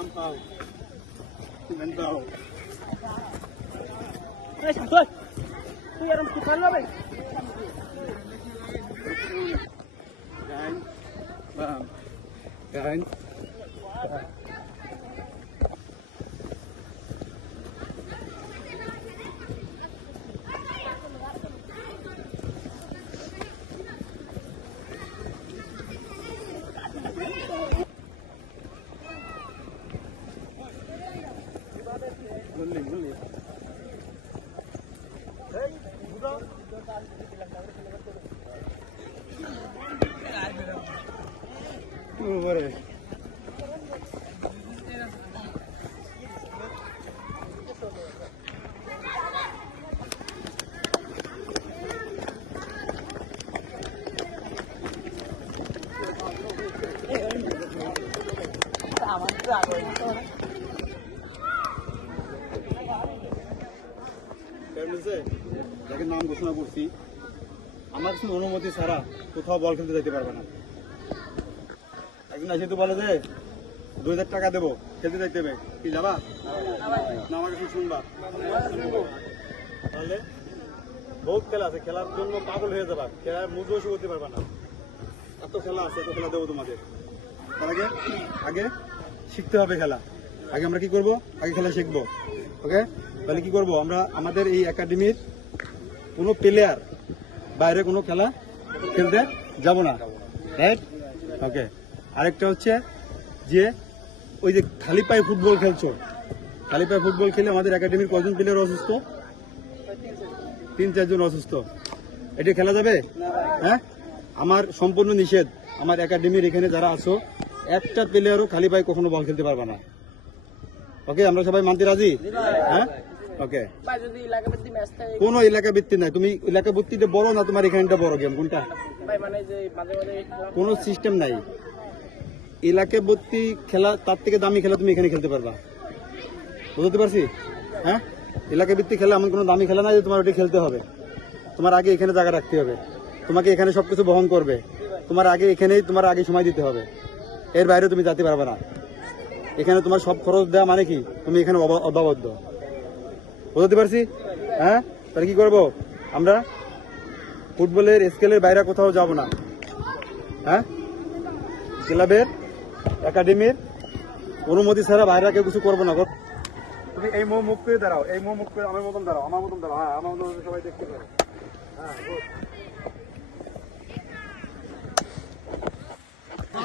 manpau. Manpau. Tres, dos. Tu yaram kitan lo bay. Rein. Bam. Rein. গুল্লি উপরে আমার তো আগে যাকে নাম ঘোষণা করছি, আমার কিছু অনুমতি ছাড়া কোথাও বল খেলতে যেতে পারবে না। একদিন আসে তো বলে যে, দুই হাজার টাকা দেবো, খেলতে যাইতে হবে। কি, যাবা? না, আমার কিছু শুনবা। তাহলে বহুত খেলা আছে, খেলার জন্য পাগল হয়ে যাবা। খেলার মুজো করতে পারবে না। এত খেলা আছে, এত খেলা দেবো তোমাদের। তার আগে আগে শিখতে হবে খেলা। আগে আমরা কি করব? আগে খেলা শিখব। ওকে তাহলে কি করব? আমরা, আমাদের এই একাডেমির কোনো প্লেয়ার বাইরে কোনো খেলা খেলতে যাব না। রাইট ওকে আরেকটা হচ্ছে যে ওই যে খালি পায়ে ফুটবল খেলছো। খালি পায়ে ফুটবল খেলে আমাদের একাডেমির কজন প্লেয়ার অসুস্থ? তিন, চারজন অসুস্থ। এটা খেলা যাবে? হ্যাঁ? আমার সম্পূর্ণ নিষেধ। আমার একাডেমির এখানে যারা আছো, একটা প্লেয়ারও খালি পায়ে কখনো বল খেলতে পারবে না। ওকে আমরা সবাই মানতে রাজি? হ্যাঁ? ওকে যদি এলাকা ম্যাচ থাকে কোনো এলাকা ভিত্তি নাই। তুমি এলাকা ভিত্তিতে বড় না তোমার এখানটা বড় গেম কোনটা? ভাই মানে যে মাঝে মাঝে কোনো সিস্টেম নাই। এলাকা ভর্তি খেলা তার থেকে দামি খেলা তুমি এখানে খেলতে পারবা। বুঝতে পারছি? হ্যাঁ? এলাকা ভিত্তিক খেলা এমন কোনো দামি খেলা নাই যে তোমার ওটি খেলতে হবে। তোমার আগে এখানে জায়গা রাখতে হবে। তোমাকে এখানে সবকিছু বহন করবে। তোমার আগে এখানেই তোমার আগে সময় দিতে হবে। এর বাইরে তুমি যেতে পারবে না। এখানে তোমার সব খরচ দেওয়া মানে কি? তুমি এখানে অবা- অবাবদ্ধ। বুঝতে পারছি? হ্যাঁ? তাহলে কি করব? আমরা ফুটবলের স্কেলের বাইরে কোথাও যাব না। হ্যাঁ? ক্লাবের, একাডেমির অনুমতি ছাড়া বাইরে কেউ কিছু করব না। তুমি এই মো মুখ করে দাঁড়াও, এই মো মুখ করে আমার মতন দাঁড়াও, আমার মতন দাঁড়াও হ্যাঁ আমার মতন সবাই দেখতে পারো হ্যাঁ